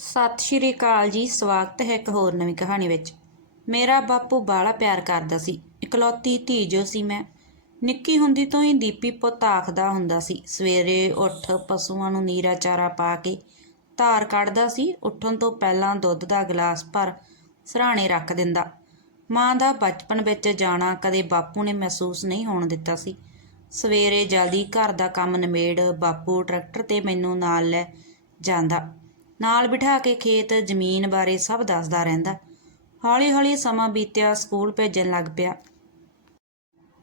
ਸਤਿ ਸ਼੍ਰੀ ਅਕਾਲ ਜੀ, ਸਵਾਗਤ ਹੈ ਇੱਕ ਹੋਰ ਨਵੀਂ ਕਹਾਣੀ ਵਿੱਚ। ਮੇਰਾ ਬਾਪੂ ਬਾਲਾ ਪਿਆਰ ਕਰਦਾ ਸੀ। ਇਕਲੌਤੀ ਧੀ ਜੋ ਸੀ ਮੈਂ, ਨਿੱਕੀ ਹੁੰਦੀ ਤੋਂ ਹੀ ਦੀਪੀ ਪੁੱਤ ਆਖਦਾ ਹੁੰਦਾ ਸੀ। ਸਵੇਰੇ ਉੱਠ ਪਸ਼ੂਆਂ ਨੂੰ ਨੀਰਾ ਚਾਰਾ ਪਾ ਕੇ ਧਾਰ ਕੱਢਦਾ ਸੀ। ਉੱਠਣ ਤੋਂ ਪਹਿਲਾਂ ਦੁੱਧ ਦਾ ਗਲਾਸ ਭਰ ਸਰਾਣੇ ਰੱਖ ਦਿੰਦਾ। ਮਾਂ ਦਾ ਬਚਪਨ ਵਿੱਚ ਜਾਣਾ ਕਦੇ ਬਾਪੂ ਨੇ ਮਹਿਸੂਸ ਨਹੀਂ ਹੋਣ ਦਿੱਤਾ ਸੀ। ਸਵੇਰੇ ਜਲਦੀ ਘਰ ਦਾ ਕੰਮ ਨਿਮੇੜ ਬਾਪੂ ਟਰੈਕਟਰ ਤੇ ਮੈਨੂੰ ਨਾਲ ਲੈ ਜਾਂਦਾ। ਨਾਲ ਬਿਠਾ ਕੇ ਖੇਤ ਜ਼ਮੀਨ ਬਾਰੇ ਸਭ ਦੱਸਦਾ ਰਹਿੰਦਾ। ਹੌਲੀ-ਹੌਲੀ ਸਮਾਂ ਬੀਤਿਆ, ਸਕੂਲ ਭੇਜਣ ਲੱਗ ਪਿਆ।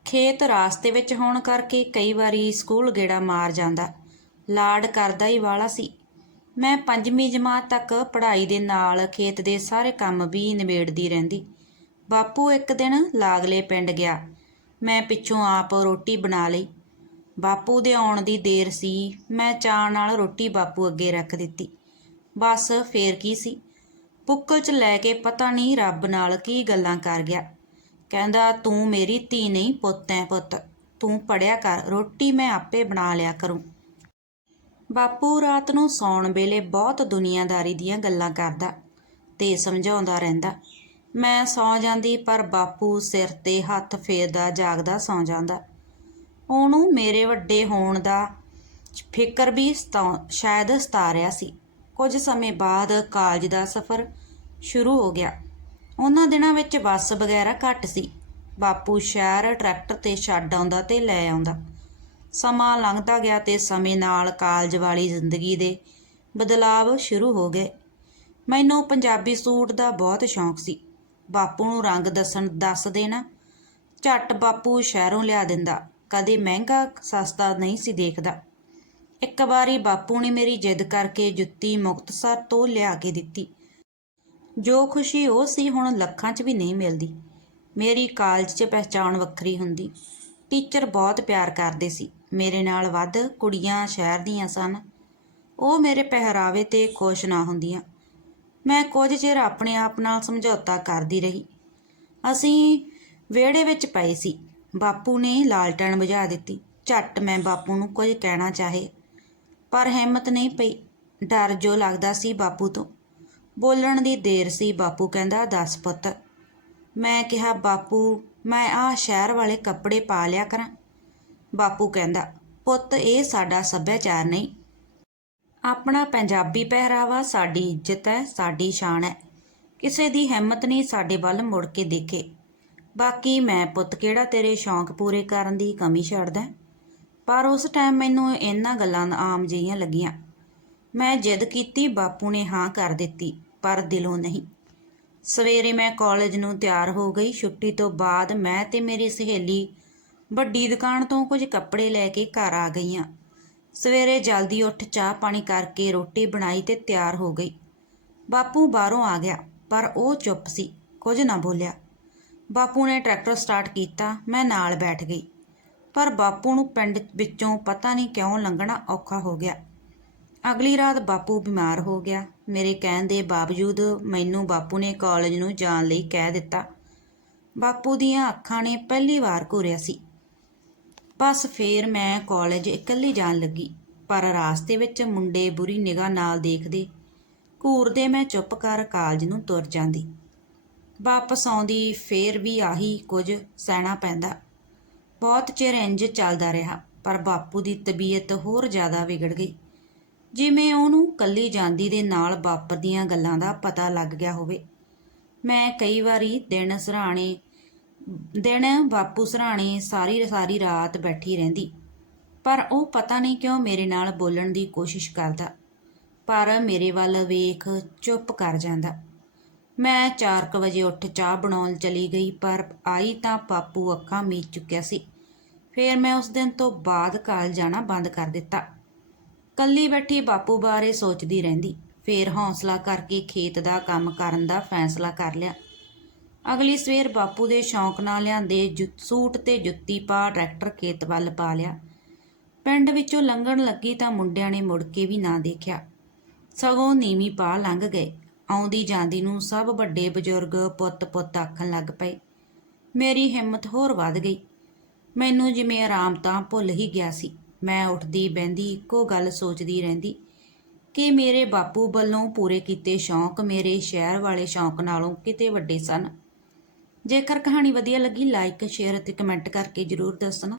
ਖੇਤ ਰਾਸਤੇ ਵਿੱਚ ਹੋਣ ਕਰਕੇ ਕਈ ਵਾਰੀ ਸਕੂਲ ਗੇੜਾ ਮਾਰ ਜਾਂਦਾ। ਲਾਡ ਕਰਦਾ ਹੀ ਵਾਲਾ ਸੀ। ਮੈਂ ਪੰਜਵੀਂ ਜਮਾਤ ਤੱਕ ਪੜ੍ਹਾਈ ਦੇ ਨਾਲ ਖੇਤ ਦੇ ਸਾਰੇ ਕੰਮ ਵੀ ਨਿਬੇੜਦੀ ਰਹਿੰਦੀ। ਬਾਪੂ ਇੱਕ ਦਿਨ ਲਾਗਲੇ ਪਿੰਡ ਗਿਆ। ਮੈਂ ਪਿੱਛੋਂ ਆਪ ਰੋਟੀ ਬਣਾ ਲਈ। ਬਾਪੂ ਦੇ ਆਉਣ ਦੀ ਦੇਰ ਸੀ। ਮੈਂ ਚਾਹ ਨਾਲ ਰੋਟੀ ਬਾਪੂ ਅੱਗੇ ਰੱਖ ਦਿੱਤੀ। ਬਸ ਫੇਰ ਕੀ ਸੀ? ਪੁੱਕਲ 'ਚ ਲੈ ਕੇ ਪਤਾ ਨਹੀਂ ਰੱਬ ਨਾਲ ਕੀ ਗੱਲਾਂ ਕਰ ਗਿਆ। ਕਹਿੰਦਾ, ਤੂੰ ਮੇਰੀ ਧੀ ਨਹੀਂ ਪੁੱਤ ਐ ਪੁੱਤ, ਤੂੰ ਪੜਿਆ ਕਰ, ਰੋਟੀ ਮੈਂ ਆਪੇ ਬਣਾ ਲਿਆ ਕਰੂੰ ਬਾਪੂ ਰਾਤ ਨੂੰ ਸੌਣ ਵੇਲੇ ਬਹੁਤ ਦੁਨੀਆਦਾਰੀ ਦੀਆਂ ਗੱਲਾਂ ਕਰਦਾ ਤੇ ਸਮਝਾਉਂਦਾ ਰਹਿੰਦਾ। ਮੈਂ ਸੌ ਜਾਂਦੀ, ਪਰ ਬਾਪੂ ਸਿਰ ਤੇ ਹੱਥ ਫੇਰਦਾ, ਜਾਗਦਾ, ਸੌ ਜਾਂਦਾ। ਉਹਨੂੰ ਮੇਰੇ ਵੱਡੇ ਹੋਣ ਦਾ ਫਿਕਰ ਵੀ ਸਤਾ- ਸ਼ਾਇਦ ਸਤਾ ਰਿਹਾ ਸੀ। ਕੁਝ ਸਮੇਂ ਬਾਅਦ ਕਾਲਜ ਦਾ ਸਫ਼ਰ ਸ਼ੁਰੂ ਹੋ ਗਿਆ। ਉਹਨਾਂ ਦਿਨਾਂ ਵਿੱਚ ਬੱਸ ਵਗੈਰਾ ਘੱਟ ਸੀ। ਬਾਪੂ ਸ਼ਹਿਰ ਟਰੈਕਟਰ ਤੇ ਛੱਡ ਆਉਂਦਾ ਤੇ ਲੈ ਆਉਂਦਾ। ਸਮਾਂ ਲੰਘਦਾ ਗਿਆ ਤੇ ਸਮੇਂ ਨਾਲ ਕਾਲਜ ਵਾਲੀ ਜ਼ਿੰਦਗੀ ਦੇ ਬਦਲਾਵ ਸ਼ੁਰੂ ਹੋ ਗਏ। ਮੈਨੂੰ ਪੰਜਾਬੀ ਸੂਟ ਦਾ ਬਹੁਤ ਸ਼ੌਂਕ ਸੀ। ਬਾਪੂ ਨੂੰ ਰੰਗ ਦੱਸਣ, ਦੱਸ ਦੇਣਾ, ਝੱਟ ਬਾਪੂ ਸ਼ਹਿਰੋਂ ਲਿਆ ਦਿੰਦਾ। ਕਦੇ ਮਹਿੰਗਾ, ਸਸਤਾ ਨਹੀਂ ਸੀ ਦੇਖਦਾ। ਇੱਕ ਵਾਰੀ ਬਾਪੂ ਨੇ ਮੇਰੀ ਜਿੱਦ ਕਰਕੇ ਜੁੱਤੀ ਮੁਕਤਸਰ ਤੋਂ ਲਿਆ ਕੇ ਦਿੱਤੀ। ਜੋ ਖੁਸ਼ੀ ਉਹ ਸੀ, ਹੁਣ ਲੱਖਾਂ 'ਚ ਵੀ ਨਹੀਂ ਮਿਲਦੀ। ਮੇਰੀ ਕਾਲਜ 'ਚ ਪਹਿਚਾਣ ਵੱਖਰੀ ਹੁੰਦੀ। ਟੀਚਰ ਬਹੁਤ ਪਿਆਰ ਕਰਦੇ ਸੀ। ਮੇਰੇ ਨਾਲ ਵੱਧ ਕੁੜੀਆਂ ਸ਼ਹਿਰ ਦੀਆਂ ਸਨ। ਉਹ ਮੇਰੇ ਪਹਿਰਾਵੇ ਤੇ ਖੁਸ਼ ਨਾ ਹੁੰਦੀਆਂ। ਮੈਂ ਕੁਝ ਚਿਰ ਆਪਣੇ ਆਪ ਨਾਲ ਸਮਝੌਤਾ ਕਰਦੀ ਰਹੀ। ਅਸੀਂ ਵਿਹੜੇ ਵਿੱਚ ਪਏ ਸੀ। ਬਾਪੂ ਨੇ ਲਾਲਟਣ ਬੁਝਾ ਦਿੱਤੀ। ਝੱਟ ਮੈਂ ਬਾਪੂ ਨੂੰ ਕੁਝ ਕਹਿਣਾ ਚਾਹੇ। ਪਰ ਹਿੰਮਤ ਨਹੀਂ ਪਈ। ਡਰ ਜੋ ਲੱਗਦਾ ਸੀ ਬਾਪੂ ਤੋਂ। ਬੋਲਣ ਦੀ ਦੇਰ ਸੀ, ਬਾਪੂ ਕਹਿੰਦਾ, ਦੱਸ ਪੁੱਤ, ਮੈਂ ਕਿਹਾ, ਬਾਪੂ, ਮੈਂ ਆਹ ਸ਼ਹਿਰ ਵਾਲੇ ਕੱਪੜੇ ਪਾ ਲਿਆ ਕਰਾਂ। ਬਾਪੂ ਕਹਿੰਦਾ, ਪੁੱਤ, ਇਹ ਸਾਡਾ ਸੱਭਿਆਚਾਰ ਨਹੀਂ। ਆਪਣਾ ਪੰਜਾਬੀ ਪਹਿਰਾਵਾ ਸਾਡੀ ਇੱਜ਼ਤ ਹੈ, ਸਾਡੀ ਸ਼ਾਨ ਹੈ। ਕਿਸੇ ਦੀ ਹਿੰਮਤ ਨਹੀਂ ਸਾਡੇ ਵੱਲ ਮੁੜ ਕੇ ਦੇਖੇ। ਬਾਕੀ ਮੈਂ ਪੁੱਤ ਕਿਹੜਾ ਤੇਰੇ ਸ਼ੌਂਕ ਪੂਰੇ ਕਰਨ ਦੀ ਕਮੀ ਛੱਡਦਾ ਪਰ ਉਸ ਟਾਈਮ ਮੈਨੂੰ ਇਹਨਾਂ ਗੱਲਾਂ ਆਮ ਜਿਹੀਆਂ ਲੱਗੀਆਂ। ਮੈਂ ਜਿੱਦ ਕੀਤੀ, ਬਾਪੂ ਨੇ ਹਾਂ ਕਰ ਦਿੱਤੀ, ਪਰ ਦਿਲੋਂ ਨਹੀਂ। ਸਵੇਰੇ ਮੈਂ ਕਾਲਜ ਨੂੰ ਤਿਆਰ ਹੋ ਗਈ। ਛੁੱਟੀ ਤੋਂ ਬਾਅਦ ਮੈਂ ਤੇ ਮੇਰੀ ਸਹੇਲੀ ਵੱਡੀ ਦੁਕਾਨ ਤੋਂ ਕੁਝ ਕੱਪੜੇ ਲੈ ਕੇ ਘਰ ਆ ਗਈਆਂ। ਸਵੇਰੇ ਜਲਦੀ ਉੱਠ ਚਾਹ ਪਾਣੀ ਕਰਕੇ ਰੋਟੀ ਬਣਾਈ ਤੇ ਤਿਆਰ ਹੋ ਗਈ। ਬਾਪੂ ਬਾਹਰੋਂ ਆ ਗਿਆ, ਪਰ ਉਹ ਚੁੱਪ ਸੀ, ਕੁਝ ਨਾ ਬੋਲਿਆ। ਬਾਪੂ ਨੇ ਟਰੈਕਟਰ ਸਟਾਰਟ ਕੀਤਾ, ਮੈਂ ਨਾਲ ਬੈਠ ਗਈ। ਪਰ ਬਾਪੂ ਨੂੰ ਪਿੰਡ ਵਿੱਚੋਂ ਪਤਾ ਨਹੀਂ ਕਿਉਂ ਲੰਘਣਾ ਔਖਾ ਹੋ ਗਿਆ। ਅਗਲੀ ਰਾਤ ਬਾਪੂ ਬਿਮਾਰ ਹੋ ਗਿਆ। ਮੇਰੇ ਕਹਿਣ ਦੇ ਬਾਵਜੂਦ ਮੈਨੂੰ ਬਾਪੂ ਨੇ ਕਾਲਜ ਨੂੰ ਜਾਣ ਲਈ ਕਹਿ ਦਿੱਤਾ। ਬਾਪੂ ਦੀਆਂ ਅੱਖਾਂ ਨੇ ਪਹਿਲੀ ਵਾਰ ਘੂਰਿਆ ਸੀ। ਬਸ ਫੇਰ ਮੈਂ ਕਾਲਜ ਇਕੱਲੀ ਜਾਣ ਲੱਗੀ, ਪਰ ਰਾਸਤੇ ਵਿੱਚ ਮੁੰਡੇ ਬੁਰੀ ਨਿਗਾਹ ਨਾਲ ਦੇਖਦੇ ਘੂਰਦੇ ਮੈਂ ਚੁੱਪ ਕਰ ਕਾਲਜ ਨੂੰ ਤੁਰ ਜਾਂਦੀ। ਵਾਪਸ ਆਉਂਦੀ ਫੇਰ ਵੀ ਆਹੀ ਕੁਝ ਸਹਿਣਾ ਪੈਂਦਾ। ਬਹੁਤ ਚਿਰ ਇੰਜ ਚੱਲਦਾ ਰਿਹਾ, ਪਰ ਬਾਪੂ ਦੀ ਤਬੀਅਤ ਹੋਰ ਜ਼ਿਆਦਾ ਵਿਗੜ ਗਈ। ਜਿਵੇਂ ਉਹਨੂੰ ਕੱਲੀ ਜਾਂਦੀ ਦੇ ਨਾਲ ਵਾਪਰਦੀਆਂ ਗੱਲਾਂ ਦਾ ਪਤਾ ਲੱਗ ਗਿਆ ਹੋਵੇ। ਮੈਂ ਕਈ ਵਾਰੀ ਦਿਨ ਸਰਾਣੇ, ਦਿਨ ਬਾਪੂ ਸਰਾਣੇ ਸਾਰੀ ਸਾਰੀ ਰਾਤ ਬੈਠੀ ਰਹਿੰਦੀ, ਪਰ ਉਹ ਪਤਾ ਨਹੀਂ ਕਿਉਂ ਮੇਰੇ ਨਾਲ ਬੋਲਣ ਦੀ ਕੋਸ਼ਿਸ਼ ਕਰਦਾ, ਪਰ ਮੇਰੇ ਵੱਲ ਵੇਖ ਚੁੱਪ ਕਰ ਜਾਂਦਾ। ਮੈਂ 4:00 ਵਜੇ ਉੱਠ ਚਾਹ ਬਣਾਉਣ ਚਲੀ ਗਈ, ਪਰ ਆਈ ਤਾਂ ਬਾਪੂ ਅੱਖਾਂ ਮੀਚ ਚੁੱਕਿਆ ਸੀ। ਫਿਰ ਮੈਂ ਉਸ ਦਿਨ ਤੋਂ ਬਾਅਦ ਕਾਲ ਜਾਣਾ ਬੰਦ ਕਰ ਦਿੱਤਾ। ਕੱਲੀ ਬੈਠੀ ਬਾਪੂ ਬਾਰੇ ਸੋਚਦੀ ਰਹਿੰਦੀ। ਫਿਰ ਹੌਸਲਾ ਕਰਕੇ ਖੇਤ ਦਾ ਕੰਮ ਕਰਨ ਦਾ ਫੈਸਲਾ ਕਰ ਲਿਆ। ਅਗਲੀ ਸਵੇਰ ਬਾਪੂ ਦੇ ਸ਼ੌਂਕ ਨਾਲ ਲਿਆਂਦੇ ਜੁ- ਸੂਟ ਤੇ ਜੁੱਤੀ ਪਾ ਟਰੈਕਟਰ ਖੇਤ ਵੱਲ ਪਾ ਲਿਆ। ਪਿੰਡ ਵਿੱਚੋਂ ਲੰਘਣ ਲੱਗੀ ਤਾਂ ਮੁੰਡਿਆਂ ਨੇ ਮੁੜ ਕੇ ਵੀ ਨਾ ਦੇਖਿਆ। ਸਗੋਂ ਨੀਵੀਂ ਪਾ ਲੰਘ ਗਏ। ਆਉਂਦੀ ਜਾਂਦੀ ਨੂੰ ਸਭ ਵੱਡੇ ਬਜ਼ੁਰਗ ਪੁੱਤ-ਪੁੱਤ ਆਖਣ ਲੱਗ ਪਏ। ਮੇਰੀ ਹਿੰਮਤ ਹੋਰ ਵੱਧ ਗਈ। ਮੈਨੂੰ ਜਿਵੇਂ ਆਰਾਮ ਤਾਂ ਭੁੱਲ ਹੀ ਗਿਆ ਸੀ। ਮੈਂ ਉੱਠਦੀ ਬਹਿੰਦੀ ਇੱਕੋ ਗੱਲ ਸੋਚਦੀ ਰਹਿੰਦੀ ਕਿ ਮੇਰੇ ਬਾਪੂ ਵੱਲੋਂ ਪੂਰੇ ਕੀਤੇ ਸ਼ੌਂਕ ਮੇਰੇ ਸ਼ਹਿਰ ਵਾਲੇ ਸ਼ੌਂਕ ਨਾਲੋਂ ਕਿਤੇ ਵੱਡੇ ਸਨ। ਜੇਕਰ ਕਹਾਣੀ ਵਧੀਆ ਲੱਗੀ ਲਾਈਕ ਸ਼ੇਅਰ ਅਤੇ ਕਮੈਂਟ ਕਰਕੇ ਜਰੂਰ ਦੱਸਣਾ।